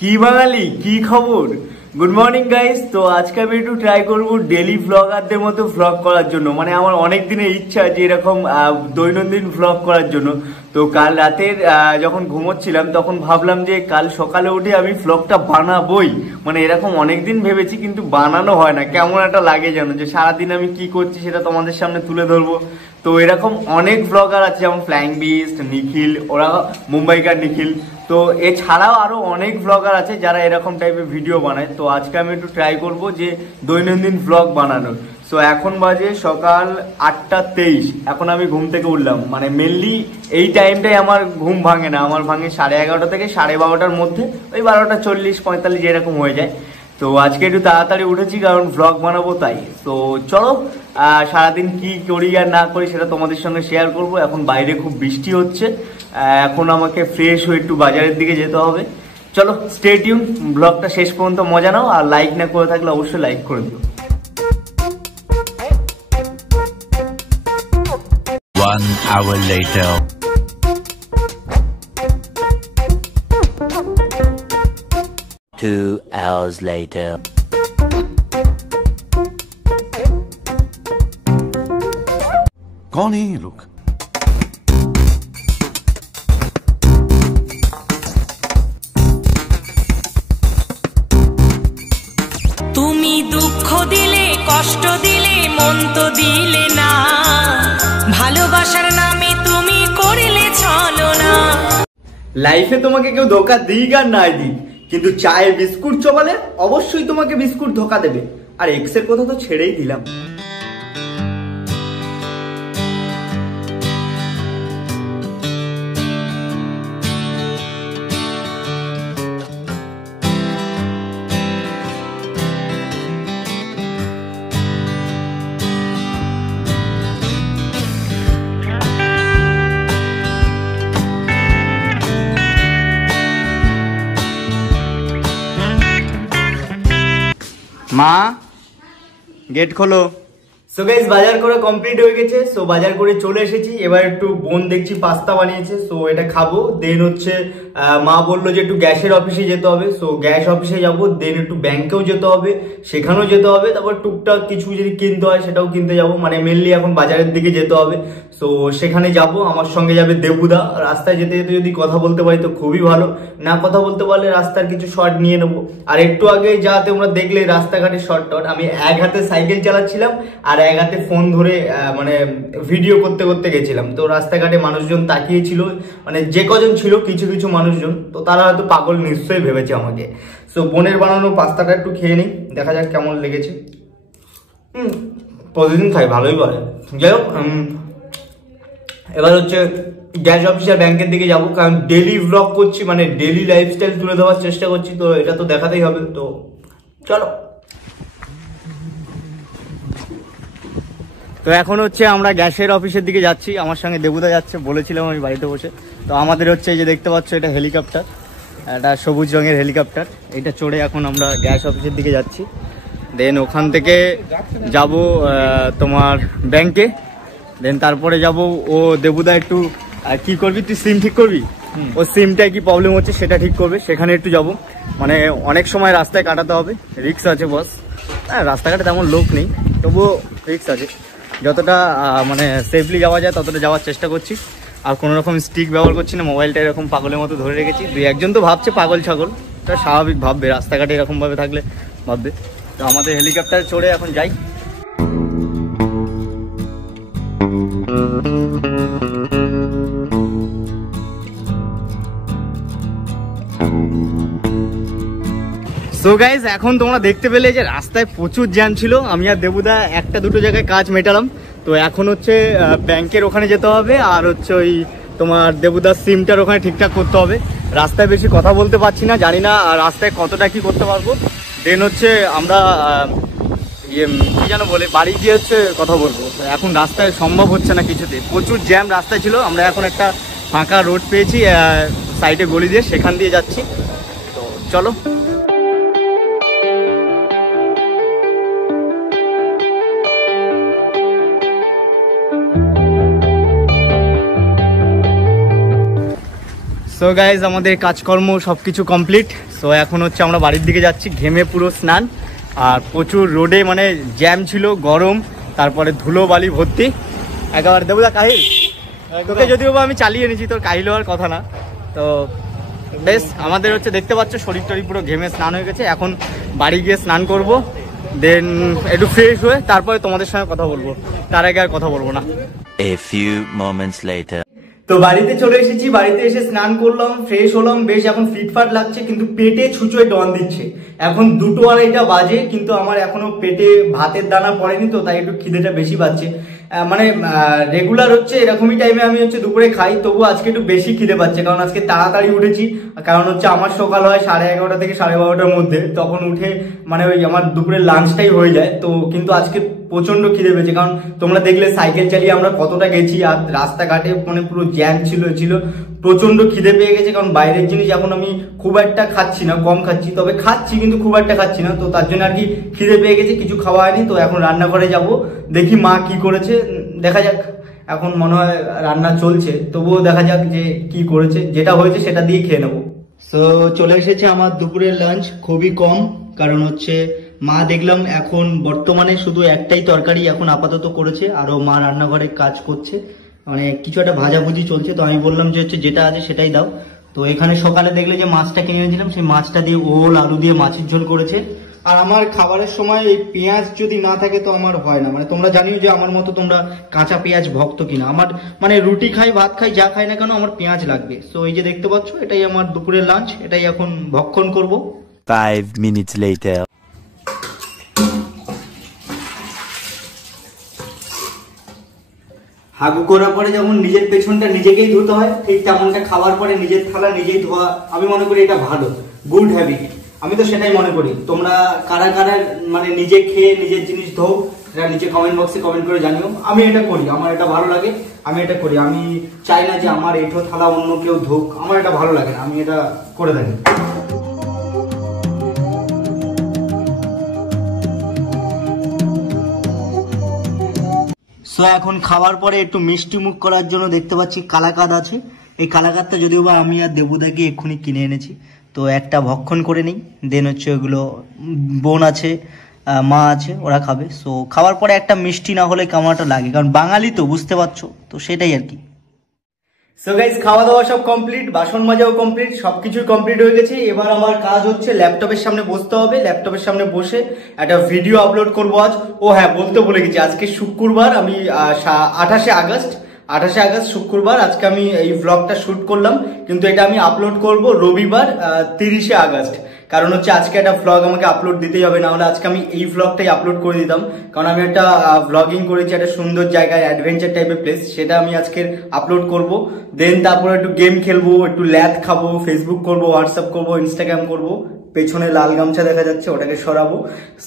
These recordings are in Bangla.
কি বাঙালি, কি খবর? Good morning guys. তো আজকে আমি একটু ট্রাই করবো ডেলি ভ্লগারদের মতো ভ্লগ করার জন্য। মানে আমার অনেক দিনের ইচ্ছা যে এরকম দৈনন্দিন ভ্লগ করার জন্য। তো কাল রাতের যখন ঘুমোচ্ছিলাম তখন ভাবলাম যে কাল সকালে উঠে আমি ভ্লগটা বানাবোই। মানে এরকম অনেকদিন ভেবেছি কিন্তু বানানো হয় না, কেমন একটা লাগে যেন, যে সারাদিন আমি কি করছি সেটা তোমাদের সামনে তুলে ধরবো। তো এরকম অনেক ভ্লগার আছে, যেমন ফ্লাইং বিস্ট, নিখিল, ওরা মুম্বাইকার নিখিল। তো এছাড়াও আরো অনেক ভ্লগার আছে যারা এরকম টাইপের ভিডিও বানায়। তো আজকে আমি একটু ট্রাই করব যে দৈনন্দিন ভ্লগ বানানোর। সো এখন বাজে সকাল 8:23। এখন আমি ঘুম থেকে উঠলাম। মানে মেনলি এই টাইমটাই আমার ঘুম ভাঙে না, আমার ভাঙে 11:30 থেকে 12:30টার মধ্যে, ওই 12:40-45 এরকম হয়ে যায়। তো আজকে একটু তাড়াতাড়ি উঠেছি কারণ ভ্লগ বানাবো তাই। তো চলো সারাদিন কি করি আর না করি সেটা তোমাদের সঙ্গে শেয়ার করব। এখন বাইরে খুব বৃষ্টি হচ্ছে, এখন আমাকে ফ্রেশ হয়ে একটু বাজারের দিকে যেতে হবে। চলো স্টে টিউন, ব্লগটা শেষ পর্যন্ত মজা নাও। আর লাইক না করে থাকলে অবশ্যই লাইক করে দিও। 1 hour later. Two hours later. कौन है ये लोग? তুমি দুঃখ দিলে, কষ্ট দিলে, মন তো দিলে না, ভালোবাসার নামে তুমি করিলে ছলনা। লাইফে তোমাকে কেউ ধোকা দিক আর নাই দিক, কিন্তু চায়ে বিস্কুট চবালে অবশ্যই তোমাকে বিস্কুট ধোকা দেবে। আর এক্সের কথা তো ছেড়েই দিলাম। মা, গেট খোলো। সো গাইস, বাজার করে কমপ্লিট হয়ে গেছে। সো বাজার করে চলে এসেছি। এবার একটু বোন দেখছি পাস্তা বানিয়েছে, সো এটা খাবো। দেন হচ্ছে মা বললো যে একটু গ্যাসের অফিসে যেতে হবে। সো গ্যাস অফিসে যাবো। দেন একটু ব্যাংকেও যেতে হবে, সেখানেও যেতে হবে। তারপর টুকটাক কিছু যদি কিনতে হয় সেটাও কিনতে যাবো। মানে মেনলি এখন বাজারের দিকে যেতে হবে। সো সেখানে যাব, আমার সঙ্গে যাবে দেবুদা। রাস্তায় যেতে যেতে যদি কথা বলতে পারি তো খুবই ভালো, না কথা বলতে পারলে রাস্তার কিছু শর্ট নিয়ে নেবো। আর একটু আগে যা তোমরা দেখলে রাস্তাঘাটের শর্ট টট, আমি এক হাতে সাইকেল চালাচ্ছিলাম আর এক হাতে ফোন ধরে মানে ভিডিও করতে করতে গেছিলাম। তো রাস্তাঘাটে মানুষজন তাকিয়েছিল, মানে যে কজন ছিল কিছু কিছু মানুষজন, তো তারা হয়তো পাগল নিশ্চয়ই ভেবেছে আমাকে। সো বোনের বানানো পাস্তাটা একটু খেয়ে নিই, দেখা যাক কেমন লেগেছে। প্রতিদিন খাই, ভালোই বলে। যাই হোক, এবার হচ্ছে গ্যাস অফিসার ব্যাংকের দিকে যাবো, কারণ ডেলি ভ্লগ করছি, মানে ডেলি লাইফস্টাইল তুলে দেওয়ার চেষ্টা করছি। তো এটা তো দেখাতেই হবে। তো চলো। তো এখন হচ্ছে আমরা গ্যাসের অফিসের দিকে যাচ্ছি, আমার সঙ্গে দেবুদা যাচ্ছে, বলেছিলাম আমি বাড়িতে বসে। তো আমাদের হচ্ছে এই যে দেখতে পাচ্ছ, এটা হেলিকপ্টার, এটা সবুজ রঙের হেলিকপ্টার। এটা চড়ে এখন আমরা গ্যাস অফিসের দিকে যাচ্ছি। দেন ওখান থেকে যাব তোমার ব্যাংকে। দেন তারপরে যাব, ও দেবুদা একটু কি করবি, তুই সিম ঠিক করবি, ও সিমটায় কি প্রবলেম হচ্ছে সেটা ঠিক করবে, সেখানে একটু যাব। মানে অনেক সময় রাস্তায় কাটাতে হবে, রিক্স আছে বস। হ্যাঁ, রাস্তাঘাটে তেমন লোক নেই, তবুও রিক্স আছে। যতটা মানে সেফলি যাওয়া যায় ততটা যাওয়ার চেষ্টা করছি। আর কোনো রকম স্টিক ব্যবহার করছি না, মোবাইলটা এরকম পাগলের মতো ধরে রেখেছি। দুই একজন তো ভাবছে পাগল ছাগল, এটা স্বাভাবিক ভাববে, রাস্তাঘাটে এরকমভাবে থাকলে ভাববে। তো আমাদের হেলিকপ্টারে চড়ে এখন যাই। সো গাইজ, এখন তোমরা দেখতে পেলে যে রাস্তায় প্রচুর জ্যাম ছিল। আমি আর দেবুদা একটা দুটো জায়গায় কাজ মেটালাম। তো এখন হচ্ছে ব্যাংকের ওখানে যেতে হবে, আর হচ্ছে ওই তোমার দেবুদার সিমটার ওখানে ঠিকঠাক করতে হবে। রাস্তায় বেশি কথা বলতে পারছি না, জানি না রাস্তায় কতটা কি করতে পারবো। দেন হচ্ছে আমরা কি যেন বলে, বাড়ি গিয়ে হচ্ছে কথা বলবো। এখন রাস্তায় সম্ভব হচ্ছে না কিছুতে, প্রচুর জ্যাম রাস্তায় ছিল। আমরা এখন একটা ফাঁকা রোড পেয়েছি সাইডে গলি দিয়ে, সেখান দিয়ে যাচ্ছি। তো চলো। সো গাইজ আমাদের কাজকর্ম সব কিছু কমপ্লিট। সো এখন হচ্ছে আমরা বাড়ির দিকে যাচ্ছি, ঘেমে পুরো স্নান, আর প্রচুর রোডে মানে জ্যাম ছিল, গরম, তারপরে ধুলো বালি ভর্তি একেবারে। দেবুদা কাহিল, তোকে যদিও বা আমি চালিয়ে নিয়েছি, তোর কাহিল হওয়ার কথা না। তো বেশ আমাদের হচ্ছে দেখতে পাচ্ছ শরীর টরীর পুরো ঘেমে স্নান হয়ে গেছে। এখন বাড়ি গিয়ে স্নান করব, দেন একটু ফ্রেশ হয়ে তারপরে তোমাদের সঙ্গে কথা বলবো, তার আগে আর কথা বলবো না। A few moments later. তো বাড়িতে চলে এসেছি, বাড়িতে এসে স্নান করলাম, ফ্রেশ হলাম, বেশ এখন ফিটফাট লাগছে, কিন্তু পেটে ছুঁচোয় ডন দিচ্ছে। এখন 2:02 বাজে, কিন্তু আমার এখনো পেটে ভাতের দানা পড়েনি, তো তাই একটু খিদেটা বেশি পাচ্ছে। মানে রেগুলার হচ্ছে এরকমই টাইমে আমি হচ্ছে দুপুরে খাই, তবু আজকে একটু বেশি খিদে পাচ্ছে, কারণ আজকে তাড়াতাড়ি উঠেছি। কারণ হচ্ছে আমার সকাল হয় 11:30 থেকে 12:30 মধ্যে, তখন উঠে মানে ওই আমার দুপুরের লাঞ্চটাই হয়ে যায়। তো কিন্তু আজকে প্রচন্ড খিদে পেয়েছে, কারণ তোমরা দেখলে সাইকেল চালিয়ে আমরা কতটা গেছি, আর রাস্তাঘাটে মানে পুরো জ্যাম ছিল। প্রচন্ড খিদে পেয়ে গেছে, কারণ বাইরের জিনিস এখন আমি খুব একটা খাচ্ছি না, কম খাচ্ছি, তবে খাচ্ছি কিন্তু খুব একটা খাচ্ছি না। তো তার জন্য আর কি খিদে পেয়ে গেছে, কিছু খাওয়া হয়নি। তো এখন রান্নাঘরে যাব, দেখি মা কি করেছে, দেখা যাক। এখন মনে হয় রান্না চলছে, তবুও দেখা যাক যে কি করেছে, যেটা হয়েছে সেটা দিয়ে খেয়ে নেবো। সো চলে এসেছে আমার দুপুরের লাঞ্চ, খুবই কম, কারণ হচ্ছে মা দেখলাম এখন বর্তমানে শুধু একটাই তরকারি এখন আপাতত করেছে, আরো মা রান্নাঘরে কাজ করছে, মানে কিছু একটা ভাজাভুজি চলছে। তো আমি বললাম যে হচ্ছে যেটা আছে সেটাই দাও। তো এখানে সকালে দেখলে যে মাছটা কিনে এনেছিলাম, সেই মাছটা দিয়ে ওল আলু দিয়ে মাছের ঝোল করেছে। আর আমার খাবারের সময় এই পেঁয়াজ যদি না থাকে তো আমার হয় না, মানে তোমরা জানিও যে আমার মতো তোমরা কাঁচা পেঁয়াজ ভক্ত কিনা। আমার মানে রুটি খাই, ভাত খাই, যা খাই না কেন আমার পেঁয়াজ লাগবে। সো এই যে দেখতে পাচ্ছ, এটাই আমার দুপুরের লাঞ্চ, এটাই এখন ভক্ষণ করব। 5 minutes later. হাগু করার পরে যেমন নিজের পেছনটা নিজেকেই ধুতে হয়, ঠিক তেমনটা খাওয়ার পরে নিজের থালা নিজেই ধোয়া, আমি মনে করি এটা ভালো, গুড হ্যাবিট। আমি তো সেটাই মনে করি। তোমরা কারা কারা মানে নিজে খেয়ে নিজের জিনিস ধো, সেটা নিচে কমেন্ট বক্সে কমেন্ট করে জানিও। আমি এটা করি, আমার এটা ভালো লাগে, আমি এটা করি। আমি চাই না যে আমার এঁঠো থালা অন্য কেউ ধোক, আমার এটা ভালো লাগে না, আমি এটা করে থাকি। সো এখন খাওয়ার পরে একটু মিষ্টি মুখ করার জন্য দেখতে পাচ্ছি কালাকাঁদ আছে। এই কালাকাঁদটা যদিও বা আমি আর দেবুদাকে এক্ষুনি কিনে এনেছি, তো একটা ভক্ষণ করে নিই, দেন হচ্ছে ওগুলো বোন আছে, মা আছে, ওরা খাবে। সো খাওয়ার পরে একটা মিষ্টি না হলে কেমনটা লাগে, কারণ বাঙালি তো বুঝতে পারছো, তো সেটাই আর কি। সো গাইস খাওয়া দাওয়া সব কমপ্লিট, বাসন মাজাও কমপ্লিট, সবকিছুই কমপ্লিট হয়ে গেছে। এবার আমার কাজ হচ্ছে ল্যাপটপের সামনে বসতে হবে, ল্যাপটপের সামনে বসে একটা ভিডিও আপলোড করবো আজ। ও হ্যাঁ, বলতে ভুলে গেছি, আজকে শুক্রবার, আমি 28শে আগস্ট শুক্রবার আজকে আমি এই ভ্লগটা শুট করলাম, কিন্তু এটা আমি আপলোড করব রবিবার 30শে আগস্ট। কারণ হচ্ছে আজকে একটা ভ্লগ আমাকে আপলোড দিতেই হবে, না হলে আজকে আমি এই ভ্লগটাই আপলোড করে দিতাম। কারণ আমি একটা ভ্লগিং করেছি একটা সুন্দর জায়গায়, অ্যাডভেঞ্চার টাইপের প্লেস, সেটা আমি আজকে আপলোড করব। দেন তারপরে একটু গেম খেলবো, একটু ল্যাদ খাবো, ফেসবুক করবো, হোয়াটসঅ্যাপ করবো, ইনস্টাগ্রাম করবো। পেছনে লাল গামছা দেখা যাচ্ছে, ওটাকে সরাবো।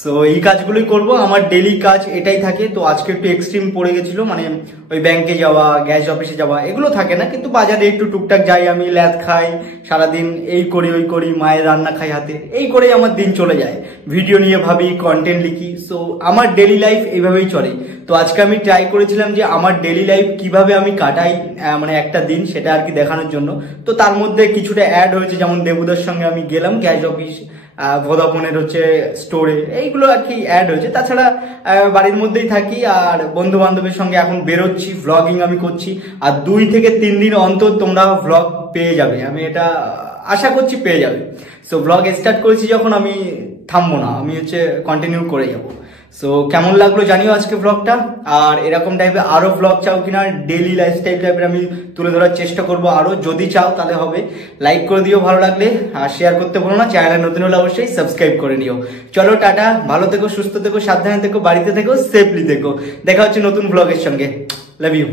সো এই কাজগুলোই করব, আমার ডেলি কাজ এটাই থাকে। তো আজকে একটু এক্সট্রিম পড়ে গেছিল, মানে ওই ব্যাংকে যাওয়া, গ্যাস অফিসে যাওয়া, এগুলো থাকে না, কিন্তু বাজারে একটু টুকটাক যাই, আমি ল্যাদ খাই সারাদিন, এই করি ওই করি, মায়ের রান্না খাই হাতে, এই করেই আমার দিন চলে যায়। ভিডিও নিয়ে ভাবি, কন্টেন্ট লিখি, সো আমার ডেলি লাইফ এইভাবেই চলে। তো আজকে আমি ট্রাই করেছিলাম যে আমার ডেলি লাইফ কিভাবে আমি কাটাই, মানে একটা দিন, সেটা আর কি দেখানোর জন্য। তো তার মধ্যে কিছুটা অ্যাড হয়েছে, যেমন দেবুদার সঙ্গে আমি গেলাম গ্যাস অফিস, ভোদাফোনের হচ্ছে স্টোরে, এইগুলো আর কি অ্যাড হয়েছে। তাছাড়া বাড়ির মধ্যেই থাকি, আর বন্ধু বান্ধবের সঙ্গে এখন বেরোচ্ছি, ভ্লগিং আমি করছি, আর 2 থেকে 3 দিন অন্তর তোমরা ভ্লগ পেয়ে যাবে, আমি এটা আশা করছি পেয়ে যাবে। সো ভ্লগ স্টার্ট করেছি যখন, আমি থামবো না, আমি হচ্ছে কন্টিনিউ করে যাবো। সো কেমন লাগলো জানিও আজকে ব্লগটা, আর এরকম টাইপের আরো ব্লগ চাও কিনা, ডেইলি লাইফস্টাইল টাইপের আমি তুলে ধরার চেষ্টা করবো আরো, যদি চাও তাহলে হবে। লাইক করে দিও ভালো লাগলে, আর শেয়ার করতে ভুলো না, চ্যানেলে নতুন হলে অবশ্যই সাবস্ক্রাইব করে নিও। চলো টাটা, ভালো থেকো, সুস্থ থেকো, সাবধানে থেকো, বাড়িতে থেকো, সেফলি থেকো। দেখা হচ্ছে নতুন ব্লগের সঙ্গে। Love you.